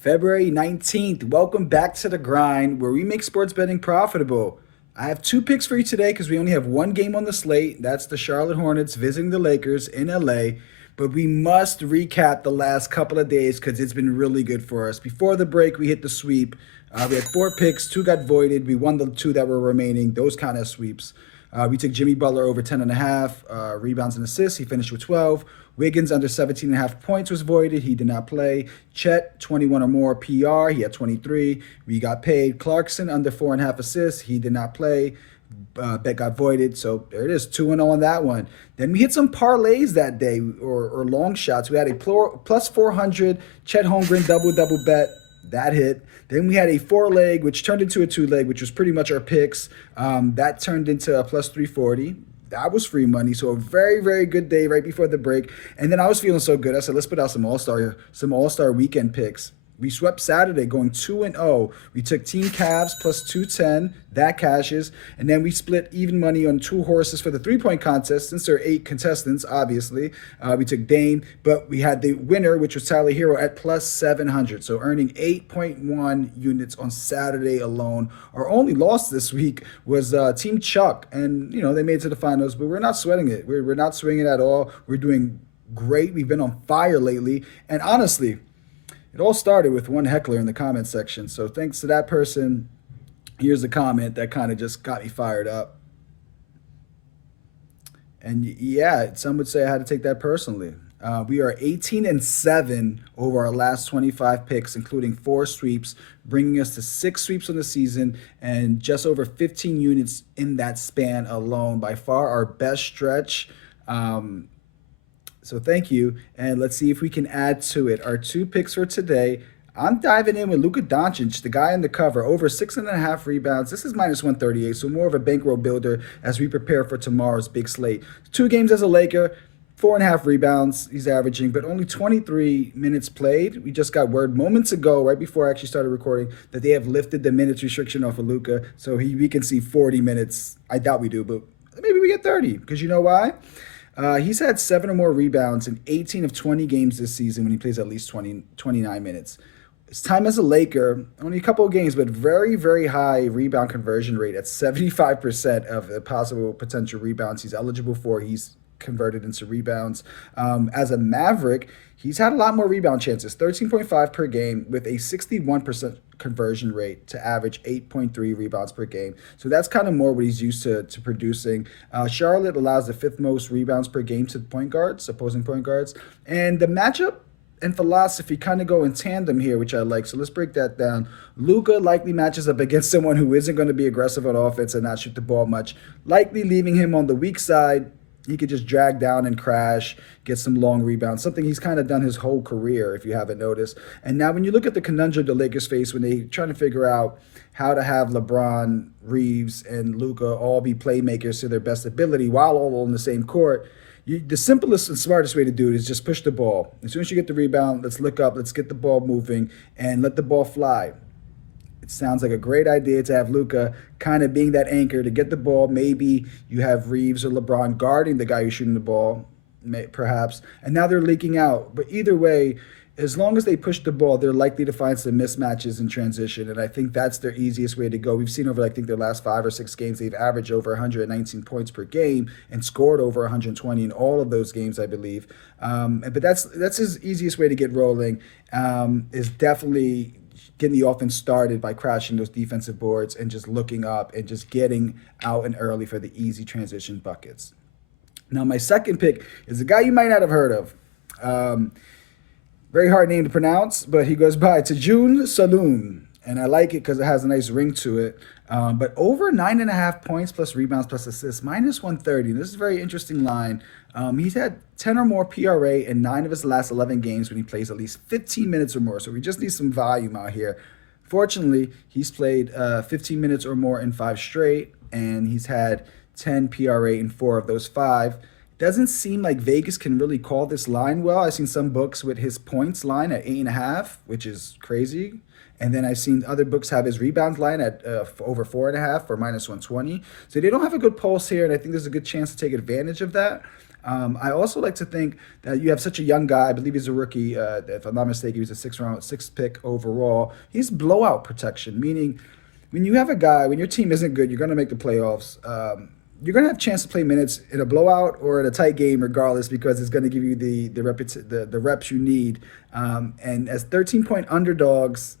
February 19th. Welcome back to the grind where we make sports betting profitable. I have two picks for you today because we only have one game on the slate. That's the Charlotte Hornets visiting the Lakers in LA. But we must recap the last couple of days because it's been really good for us. Before the break, we hit the sweep. We had four picks, two got voided. We won the two that were remaining, those kind of sweeps. We took Jimmy Butler over 10.5 rebounds and assists. He finished with 12. Wiggins under 17.5 points was voided. He did not play. Chet, 21 or more PR. He had 23. We got paid. Clarkson under 4.5 assists. He did not play. Bet got voided. So there it is, 2-0 on that one. Then we hit some parlays that day or long shots. We had a plus 400 Chet Holmgren double bet. That hit. Then we had a four leg, which turned into a two leg, which was pretty much our picks. That turned into a plus 340. That was free money. So a very, very good day right before the break. And then I was feeling so good. I said, let's put out some all star weekend picks. We swept Saturday going 2-0. We took Team Cavs plus 210. That cashes. And then we split even money on two horses for the three-point contest. Since there are 8 contestants, obviously. We took Dame. But we had the winner, which was Tyler Hero, at plus 700. So earning 8.1 units on Saturday alone. Our only loss this week was Team Chuck. And, they made it to the finals. But we're not sweating it. We're not swinging at all. We're doing great. We've been on fire lately. And honestly, it all started with one heckler in the comment section. So thanks to that person. Here's a comment that kind of just got me fired up. And yeah, some would say I had to take that personally. We are 18-7 over our last 25 picks, including 4 sweeps, bringing us to 6 sweeps on the season and just over 15 units in that span alone. By far our best stretch. So thank you, and let's see if we can add to it. Our two picks for today. I'm diving in with Luka Doncic, the guy on the cover, over 6.5 rebounds. This is minus 138, so more of a bankroll builder as we prepare for tomorrow's big slate. 2 games as a Laker, 4.5 rebounds he's averaging, but only 23 minutes played. We just got word moments ago, right before I actually started recording, that they have lifted the minutes restriction off of Luka, so we can see 40 minutes. I doubt we do, but maybe we get 30, because you know why? He's had 7 or more rebounds in 18 of 20 games this season when he plays at least 29 minutes. His time as a Laker, only a couple of games, but very, very high rebound conversion rate at 75% of the possible potential rebounds he's eligible for. He's converted into rebounds. As a Maverick, he's had a lot more rebound chances, 13.5 per game with a 61% conversion rate to average 8.3 rebounds per game. So that's kind of more what he's used to producing. Charlotte allows the 5th most rebounds per game to point guards, opposing point guards. And the matchup and philosophy kind of go in tandem here, which I like. So let's break that down. Luka likely matches up against someone who isn't going to be aggressive on offense and not shoot the ball much, likely leaving him on the weak side. He could just drag down and crash, get some long rebounds, something he's kind of done his whole career, if you haven't noticed. And now when you look at the conundrum the Lakers face when they trying to figure out how to have LeBron, Reeves, and Luka all be playmakers to their best ability while all on the same court, the simplest and smartest way to do it is just push the ball. As soon as you get the rebound, let's look up, let's get the ball moving, and let the ball fly. It sounds like a great idea to have Luka kind of being that anchor to get the ball. Maybe you have Reeves or LeBron guarding the guy who's shooting the ball, perhaps. And now they're leaking out. But either way, as long as they push the ball, they're likely to find some mismatches in transition. And I think that's their easiest way to go. We've seen over, I think, their last 5 or 6 games, they've averaged over 119 points per game and scored over 120 in all of those games, I believe. But that's his easiest way to get rolling, is definitely getting the offense started by crashing those defensive boards and just looking up and just getting out and early for the easy transition buckets. Now, my second pick is a guy you might not have heard of. Very hard name to pronounce, but he goes by Tajun Saloon. And I like it because it has a nice ring to it. But over 9.5 points plus rebounds plus assists, minus 130. This is a very interesting line. He's had 10 or more PRA in 9 of his last 11 games when he plays at least 15 minutes or more. So we just need some volume out here. Fortunately, he's played 15 minutes or more in 5 straight, and he's had 10 PRA in 4 of those 5. Doesn't seem like Vegas can really call this line well. I've seen some books with his points line at 8.5, which is crazy. And then I've seen other books have his rebounds line at over 4.5 or minus 120. So they don't have a good pulse here, and I think there's a good chance to take advantage of that. I also like to think that you have such a young guy. I believe he's a rookie. If I'm not mistaken, he was a sixth pick overall. He's blowout protection, meaning when you have a guy, when your team isn't good, you're going to make the playoffs. You're going to have a chance to play minutes in a blowout or in a tight game, regardless, because it's going to give you the reps you need. And as 13-point underdogs,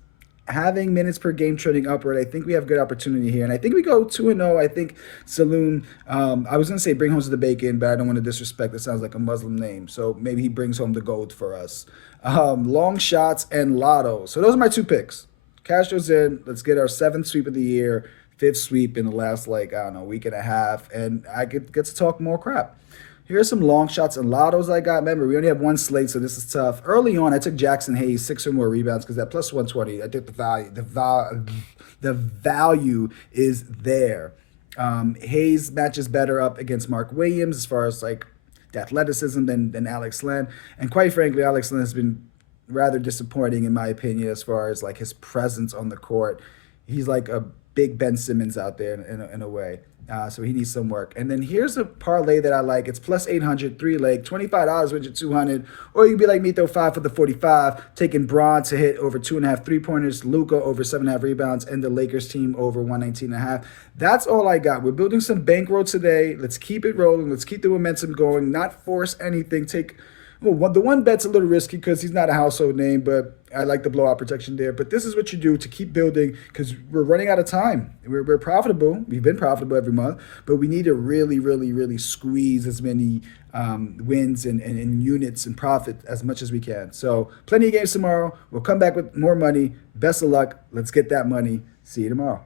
having minutes per game trending upward, I think we have good opportunity here. And I think we go 2-0. I think Saloon, I was going to say bring home to the bacon, but I don't want to disrespect. It sounds like a Muslim name. So maybe he brings home the gold for us. Long shots and lotto. So those are my two picks. Castro's in. Let's get our seventh sweep of the year, fifth sweep in the last, like, I don't know, week and a half. And I get to talk more crap. Here's some long shots and lottos I got. Remember, we only have one slate, so this is tough. Early on, I took Jackson Hayes, 6 or more rebounds, because that plus 120, I think the value is there. Hayes matches better up against Mark Williams as far as like the athleticism than Alex Len. And quite frankly, Alex Len has been rather disappointing in my opinion as far as like his presence on the court. He's like a big Ben Simmons out there in a way. So he needs some work. And then here's a parlay that I like. It's plus 800, 3-leg, $25 wins you 200. Or you can be like me, throw 5 for the 45, taking Braun to hit over 2.5 3-pointers, Luka over 7.5 rebounds, and the Lakers team over 119.5. That's all I got. We're building some bankroll today. Let's keep it rolling. Let's keep the momentum going, not force anything. Well, the one bet's a little risky because he's not a household name, but I like the blowout protection there. But this is what you do to keep building because we're running out of time. We're profitable. We've been profitable every month, but we need to really, really, really squeeze as many wins and units and profit as much as we can. So plenty of games tomorrow. We'll come back with more money. Best of luck. Let's get that money. See you tomorrow.